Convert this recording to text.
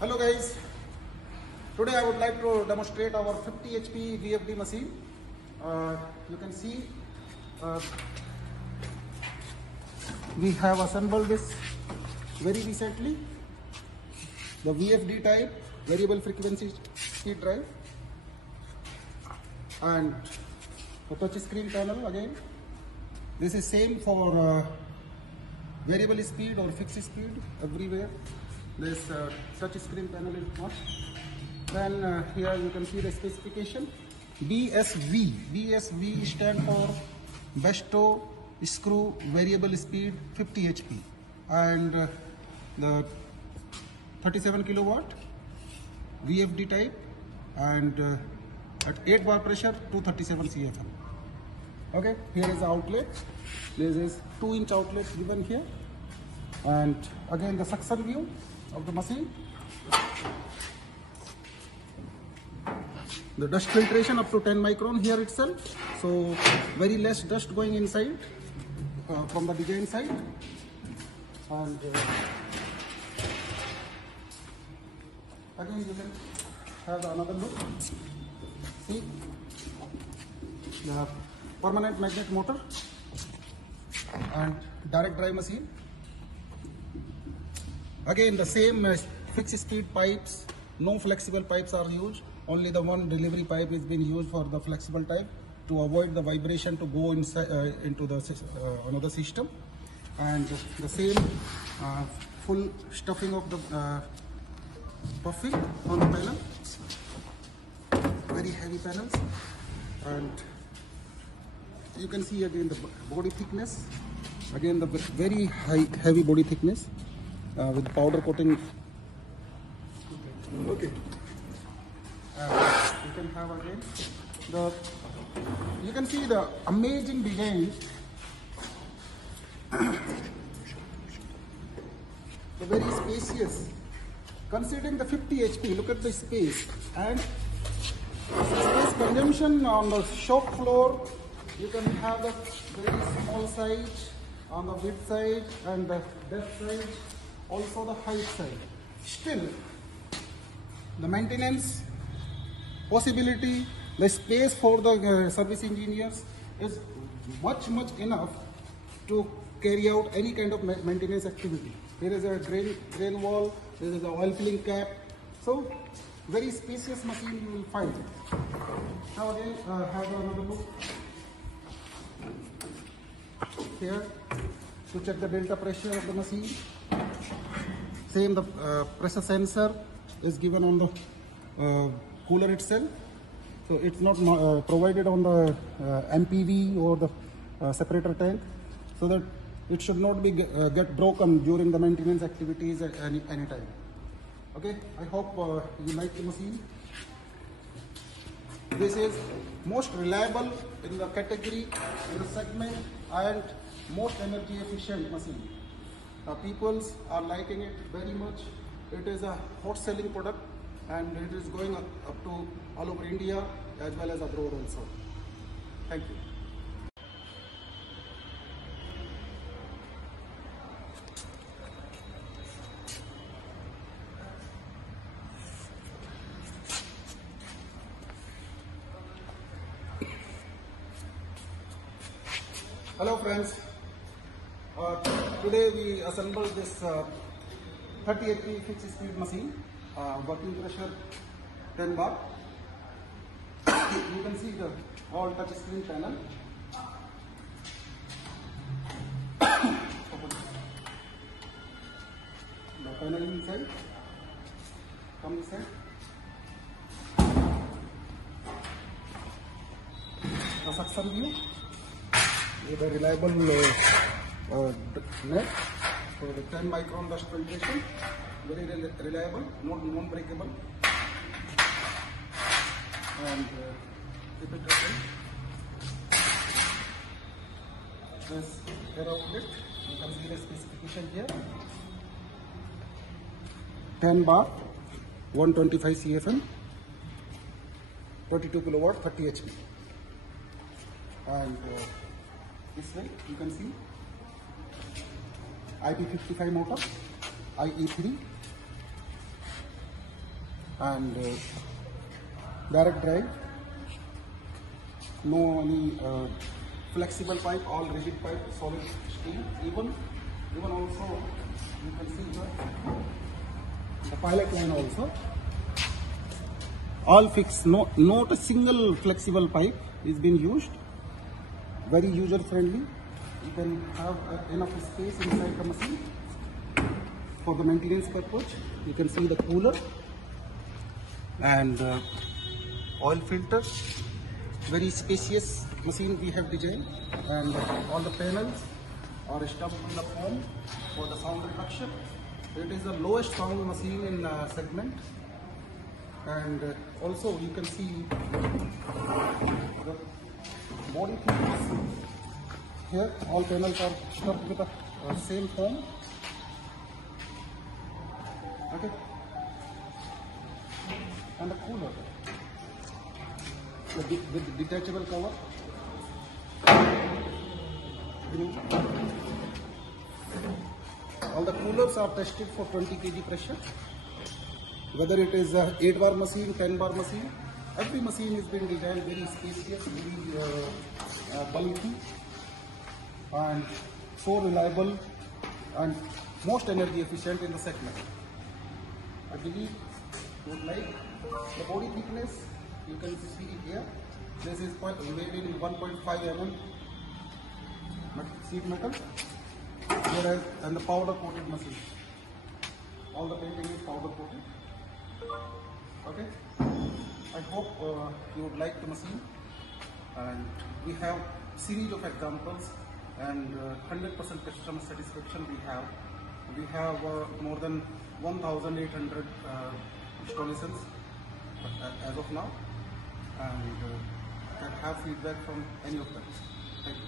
Hello guys, today I would like to demonstrate our 50 HP VFD machine. You can see we have assembled this very recently, the VFD type variable frequency speed drive, and the touch screen panel. Again, this is same for variable speed or fixed speed everywhere. This touch screen panel is not. Then here you can see the specification. BSV. BSV stand for Besto Screw Variable Speed 50 HP, and the 37 kilowatt VFD type, and at 8 bar pressure 237 CFM. Okay, here is the outlet. This is 2-inch outlet given here, and again the suction view of the machine. The dust filtration up to 10 micron here itself, so very less dust going inside from the design side. And again you can have another look. See the permanent magnet motor and direct drive machine. Again the same fixed speed pipes, no flexible pipes are used. Only the one delivery pipe is being used for the flexible type to avoid the vibration to go inside into the another system. And the same full stuffing of the puffing on the panel. Very heavy panels, and you can see again the body thickness. Again the very heavy body thickness with powder coating. Okay. You can have again you can see the amazing design. The very spacious. Considering the 50 HP, look at the space and space consumption on the shop floor. You can have the very small size on the width side and the depth side, also the height side. Still, the maintenance possibility, the space for the service engineers is much enough to carry out any kind of maintenance activity. There is a drain wall, there is an oil filling cap, so very spacious machine you will find. Now again have another look here to check the delta pressure of the machine. Same, the pressure sensor is given on the cooler itself, so it's not provided on the MPV or the separator tank, so that it should not be get broken during the maintenance activities at any time. Okay, I hope you like the machine. This is most reliable in the category, in the segment, and most energy efficient machine. People are liking it very much. It is a hot selling product, and it is going up to all over India as well as abroad also. Thank you. Hello friends, today we assembled this 30 HP fixed speed machine, working pressure 10 bar. You can see the all touch screen panel. The panel inside, come inside. The suction view with a reliable net for the 10 micron dust filtration, very reliable, non-breakable, and keep it open. This air outlet, you can see the specification here. 10 bar, 125 CFM, 22 kilowatt, 30 HP. And this way you can see IP55 motor, IE3, and direct drive. No any flexible pipe, all rigid pipe, solid steel. Even also you can see the pilot line also. All fixed. No, not a single flexible pipe is being used. Very user friendly. You can have enough space inside the machine for the maintenance purpose. You can see the cooler and oil filter. Very spacious machine we have designed, and all the panels are stuffed in the foam for the sound reduction. It is the lowest sound machine in segment, and also you can see the body thickness. Here all panels are stuffed with the same foam. Okay, and the cooler with the detachable cover. All the coolers are tested for 20 kg pressure. Whether it is a 8 bar machine, 10 bar machine, every machine is being designed very spacious, very bulky, and so reliable and most energy efficient in the segment. I believe you would like the body thickness. You can see here, this is made in 1.5 mm sheet metal, whereas and the powder coated machine. All the painting is powder coated. Okay, I hope you would like the machine, and we have series of examples and 100% customer satisfaction we have. We have more than 1,800 installations as of now, and can have feedback from any of them. Thank you.